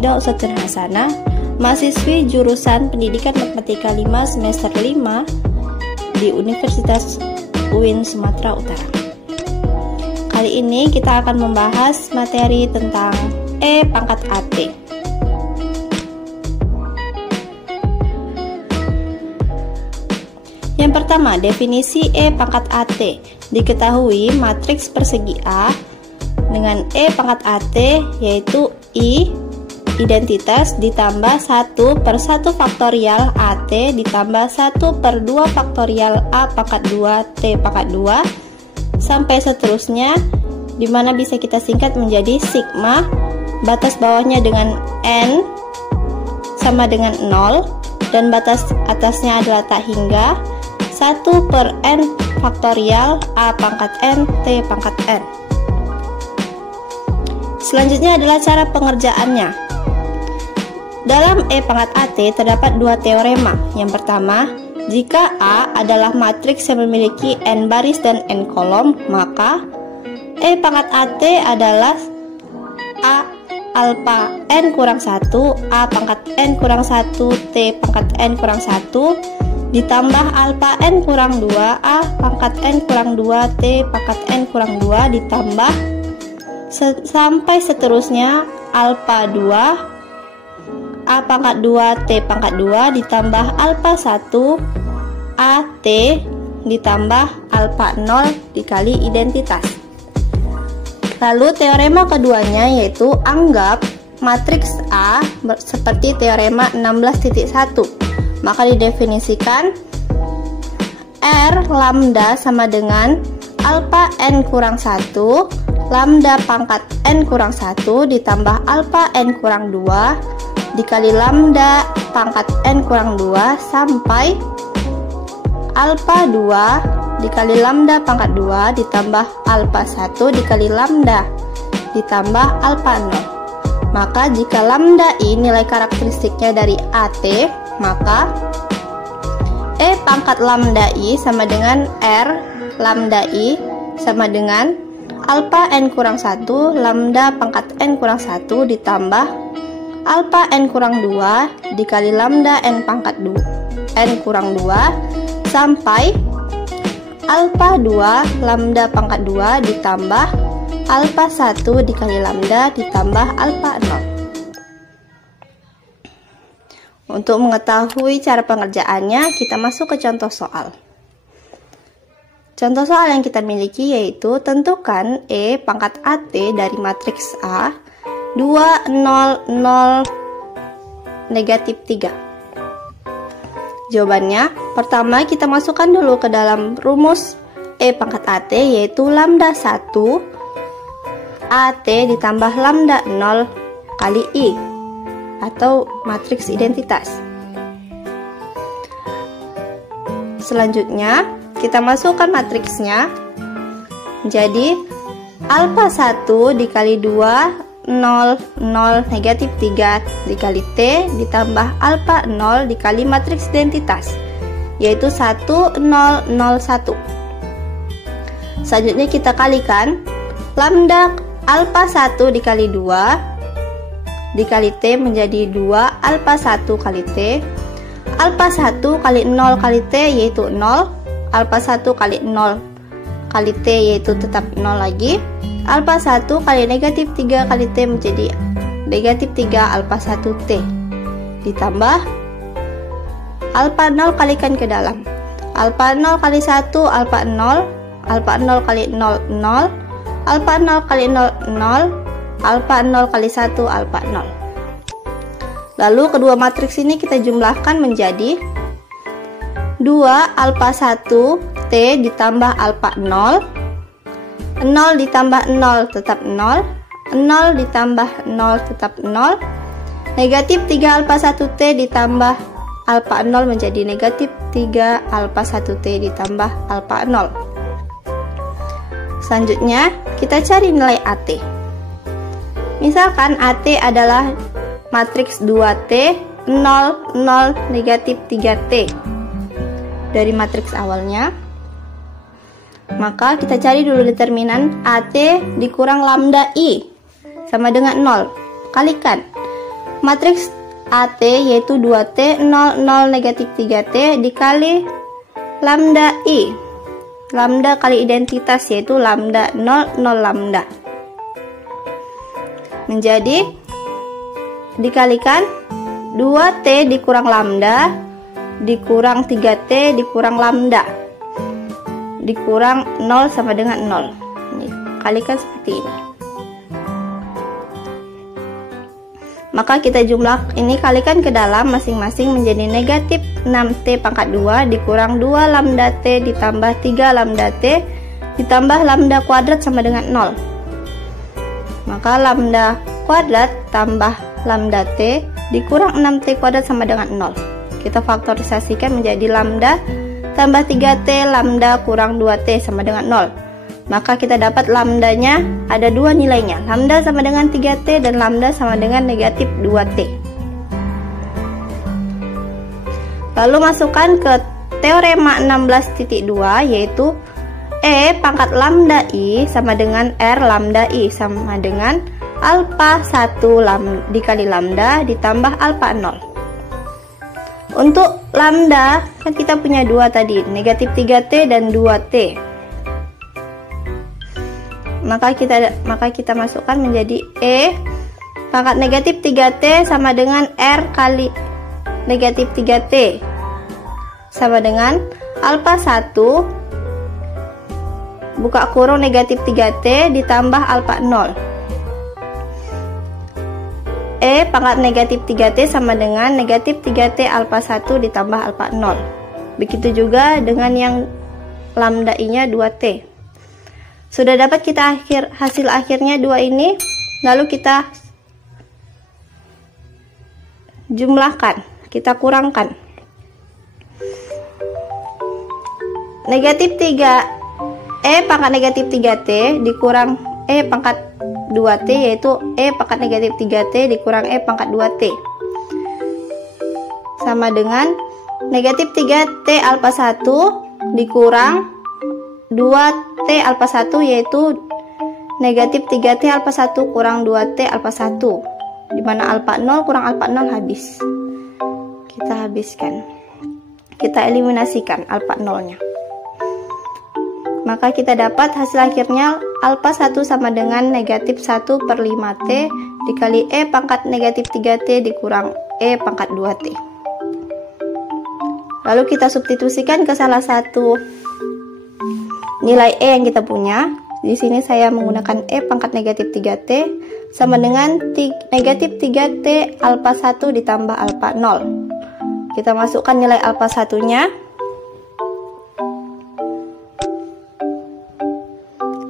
Ida Usatun Hasanah, mahasiswi jurusan Pendidikan Matematika 5 semester 5 di Universitas UIN Sumatera Utara. Kali ini kita akan membahas materi tentang E pangkat AT. Yang pertama, definisi E pangkat AT. Diketahui matriks persegi A dengan E pangkat AT yaitu I identitas ditambah 1 per 1 faktorial AT ditambah 1 per 2 faktorial A pangkat 2 T pangkat 2 sampai seterusnya, dimana bisa kita singkat menjadi sigma, batas bawahnya dengan N sama dengan 0 dan batas atasnya adalah tak hingga 1 per N faktorial A pangkat N T pangkat N. Selanjutnya adalah cara pengerjaannya. Dalam E pangkat AT terdapat dua teorema. Yang pertama, jika A adalah matriks yang memiliki N baris dan N kolom, maka E pangkat AT adalah A alpha N kurang 1, A pangkat N kurang 1, T pangkat N kurang 1, ditambah alpha N kurang 2, A pangkat N kurang 2, T pangkat N kurang 2, ditambah sampai seterusnya alpha 2, A pangkat 2, T pangkat 2, ditambah alpha 1, A, T, ditambah alpha 0 dikali identitas. Lalu teorema keduanya yaitu anggap matriks A seperti teorema 16.1. Maka didefinisikan R lambda sama dengan alpha N kurang 1 lambda pangkat N kurang 1 ditambah alpha N kurang 2 dikali lambda pangkat N kurang 2 sampai alpha 2 dikali lambda pangkat 2 ditambah alpha 1 dikali lambda ditambah alpha 0. Maka jika lambda I nilai karakteristiknya dari AT, maka E pangkat lambda I sama dengan R lambda I sama dengan alpha N kurang 1 lambda pangkat N kurang 1 ditambah alpha N kurang 2 dikali lambda N pangkat 2 N kurang 2 sampai alpha 2 lambda pangkat 2 ditambah alpha 1 dikali lambda ditambah alpha 0. Untuk mengetahui cara pengerjaannya, kita masuk ke contoh soal. Contoh soal yang kita miliki yaitu tentukan E pangkat AT dari matriks A 2, 0, 0, negatif 3. Jawabannya, pertama kita masukkan dulu ke dalam rumus E pangkat AT yaitu lambda 1 AT ditambah lambda 0 kali I atau matriks identitas. Selanjutnya kita masukkan matriksnya. Jadi alpha 1 dikali 2 0, 0, negatif 3 dikali T ditambah alpha 0 dikali matriks identitas yaitu 1, 0, 0, 1. Selanjutnya kita kalikan lambda alpha 1 dikali 2 dikali T menjadi 2 alpha 1 kali T, alpha 1 kali 0 kali T yaitu 0, alpha 1 kali 0 kali T yaitu tetap 0 lagi, alpha 1 kali negatif 3 kali T menjadi negatif 3 alpha 1 T ditambah alpha 0 kalikan ke dalam, alpha 0 kali 1 alpha 0, alpha 0 kali 0 0, alpha 0 kali 0 0, alpha 0 kali 1 alpha 0. Lalu kedua matriks ini kita jumlahkan menjadi 2 alpha 1 T ditambah alpha 0, 0 ditambah 0 tetap 0, 0 ditambah 0 tetap 0, negatif 3 alpha 1 T ditambah alpha 0 menjadi negatif 3 alpha 1 T ditambah alpha 0. Selanjutnya kita cari nilai AT. Misalkan AT adalah matriks 2T 0, 0, negatif 3T dari matriks awalnya. Maka kita cari dulu determinan AT dikurang lambda I sama dengan 0. Kalikan matriks AT yaitu 2T 0 0 negatif 3T dikali lambda I. Lambda kali identitas yaitu lambda 0 0 lambda. Menjadi dikalikan 2T dikurang lambda dikurang 3T dikurang lambda dikurang 0 sama dengan 0. Ini, kalikan seperti ini. Maka kita jumlah ini kalikan ke dalam masing-masing menjadi negatif 6T pangkat 2 dikurang 2 lambda T ditambah 3 lambda T ditambah lambda kuadrat sama dengan 0. Maka lambda kuadrat tambah lambda T dikurang 6T kuadrat sama dengan 0. Kita faktorisasikan menjadi lambda tambah 3T lambda kurang 2T sama dengan 0. Maka kita dapat lambdanya ada dua nilainya. Lambda sama dengan 3T dan lambda sama dengan negatif 2T. Lalu masukkan ke teorema 16.2 yaitu E pangkat lambda I sama dengan R lambda I sama dengan alpha 1 dikali lambda ditambah alpha 0. Untuk lambda kan kita punya dua tadi, negatif 3T dan 2T. Maka kita masukkan menjadi E pangkat negatif 3T sama dengan R kali negatif 3T sama dengan alpha 1 buka kurung negatif 3T ditambah alpha 0. E pangkat negatif 3T sama dengan negatif 3T alpha 1 ditambah alpha 0. Begitu juga dengan yang lambda I-nya 2T. Sudah dapat kita hasil akhirnya 2 ini, lalu kita jumlahkan, kita kurangkan. Negatif 3 E pangkat negatif 3T dikurang E pangkat 2T yaitu E pangkat negatif 3T dikurang E pangkat 2T sama dengan negatif 3T alpha 1 dikurang 2T alpha 1 yaitu negatif 3T alpha 1 kurang 2T alpha 1, dimana alpha 0 kurang alpha 0 habis. Kita habiskan, kita eliminasikan alpha 0 nya. Maka kita dapat hasil akhirnya alpha 1 sama dengan negatif 1 per 5T dikali E pangkat negatif 3T dikurang E pangkat 2T. Lalu kita substitusikan ke salah satu nilai E yang kita punya. Di sini saya menggunakan E pangkat negatif 3T sama dengan negatif 3T alpha 1 ditambah alpha 0. Kita masukkan nilai alpha 1-nya.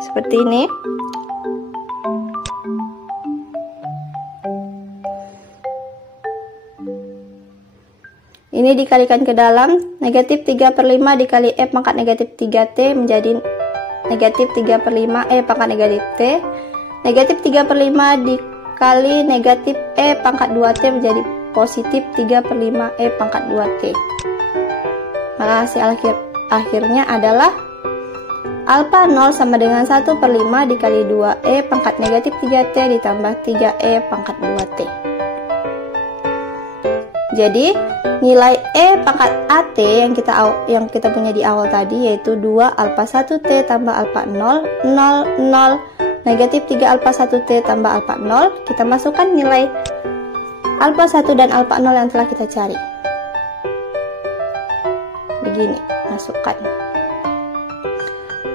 Seperti ini. Ini dikalikan ke dalam, negatif 3 per 5 dikali E pangkat negatif 3T menjadi negatif 3 per 5 E pangkat negatif T. Negatif 3 per 5 dikali negatif E pangkat 2T menjadi positif 3 per 5 E pangkat 2T. Maka hasil akhirnya adalah alpha 0 sama dengan 1 per 5 dikali 2E pangkat negatif 3T ditambah 3E pangkat 2T. Jadi nilai E pangkat AT yang kita punya di awal tadi yaitu 2 alpha 1T tambah alpha 0 0 0 negatif 3 alpha 1T tambah alpha 0. Kita masukkan nilai alpha 1 dan alpha 0 yang telah kita cari. Begini, masukkan.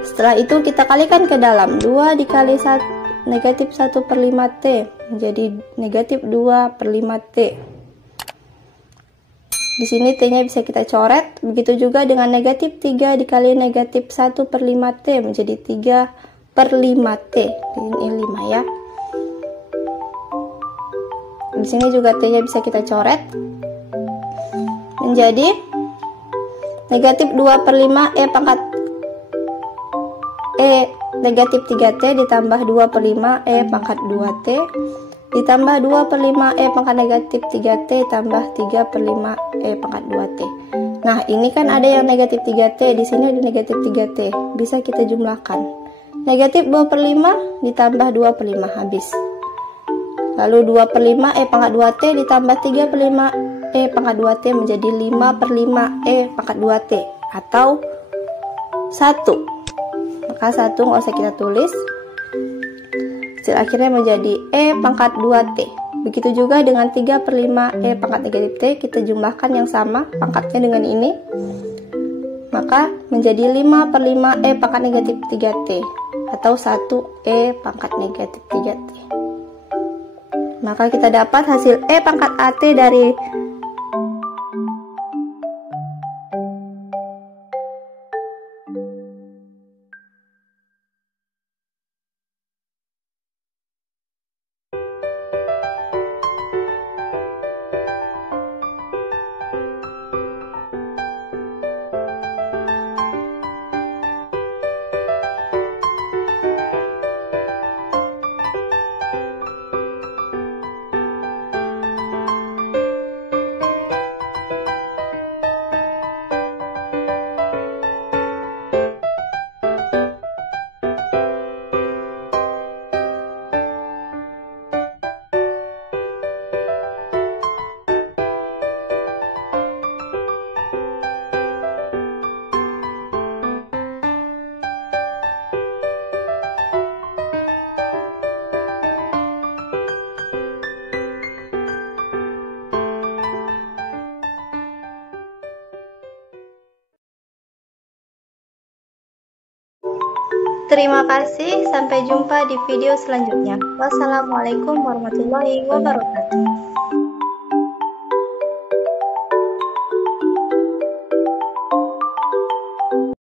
Setelah itu kita kalikan ke dalam, 2 dikali 1, negatif 1 per 5T menjadi negatif 2 per 5T. Di sini T-nya bisa kita coret, begitu juga dengan negatif 3 dikali negatif 1 per 5T menjadi 3 per 5T. Ini 5 ya. Di sini juga T-nya bisa kita coret menjadi negatif 2 per 5 E pangkat E negatif 3T ditambah 2 per 5 E pangkat 2T ditambah 2 per 5 E pangkat negatif 3T tambah 3 per 5 E pangkat 2T. Nah, ini kan ada yang negatif 3T, di sini ada negatif 3T. Bisa kita jumlahkan. Negatif 2 per 5 ditambah 2 per 5 habis. Lalu 2 per 5 E pangkat 2T ditambah 3 per 5 E pangkat 2T menjadi 5 per 5 E pangkat 2T, atau 1. Maka 1 nggak usah kita tulis. Hasil akhirnya menjadi E pangkat 2T. Begitu juga dengan 3 per 5 E pangkat negatif T, kita jumlahkan yang sama pangkatnya dengan ini. Maka menjadi 5 per 5 E pangkat negatif 3T, atau 1 E pangkat negatif 3T. Maka kita dapat hasil E pangkat AT dari Terima kasih, sampai jumpa di video selanjutnya. Wassalamualaikum warahmatullahi wabarakatuh.